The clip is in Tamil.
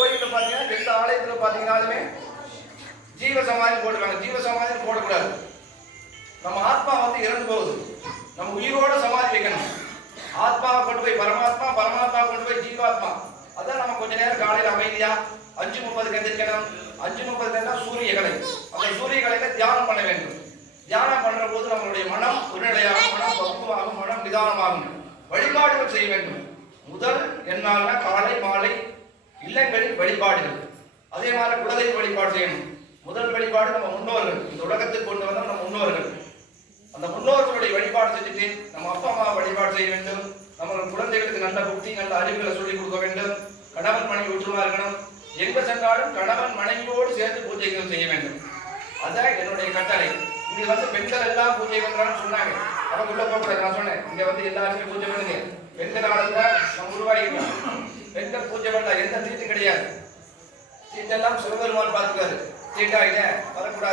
கோயில்ல பாத்தீங்கன்னா எந்த ஆலயத்துல பாத்தீங்கன்னாலுமே ஜீவ சமாதி போட்டுருக்காங்க. ஜீவ சமாதி போடக்கூடாது. நம்ம ஆத்மா வந்து இறந்து போகுது. நம்ம உயிரோட சமாதி வைக்கணும். ஆத்மாவை கொண்டு போய் பரமாத்மா பரமாத்மா கொண்டு போய் ஜீவாத்மா. அதான் நம்ம கொஞ்ச நேரம் காலையில அமைதியா அஞ்சு முப்பதுக்கு எந்திரிக்கணும் அஞ்சு முப்பதுக்கு சூரிய கலை. அந்த சூரிய கலையில தியானம் பண்ண வேண்டும். தியானம் பண்ற போது நம்மளுடைய மனம் உடனடியாகும் மனம் பக்குவாகும் மனம் நிதானமாகும். வழிபாடுகள் செய்ய வேண்டும். முதல் என்னால்னா காலை இல்லங்களில் வழிபாடுகள். அதே மாதிரி குலதெய்வ வழிபாடு செய்யணும் முதல் வழிபாடு நம்ம முன்னோர்கள். இந்த உலகத்துக்கு கொண்டு வந்த நம்ம முன்னோர்கள். அந்த முன்னோர்களுடைய வழிபாடு செஞ்சுட்டு நம்ம அப்பா அம்மா வழிபாடு செய்ய வேண்டும். நம்ம குழந்தைகளுக்கு நல்ல புத்தி நல்ல அறிவுகளை சொல்லிக் கொடுக்க வேண்டும். கணவன் மனைவி ஒற்றுமா இருக்கணும். எங்க சென்றாலும் கணவன் மனைவியோடு சேர்ந்து பூஜைகள் செய்ய வேண்டும். அதான் என்னுடைய கட்டளை. இங்க வந்து பெண்கள் எல்லாம் பூஜை பண்றான்னு சொன்னாங்க. அவங்க உள்ள போகக்கூடாது. நான் சொன்னேன். இங்க வந்து எல்லாருமே பூஜை பண்ணுங்க. பெண்கள் ஆளுங்க நம்ம உருவாகிக்கலாம் பெண்கள் பூஜை பண்ணலாம் எந்த தீட்டும் கிடையாது திட்டெல்லாம் சிவபெருமான் பார்த்துக்காரு தீட்டாயிட்ட வரக்கூடாது.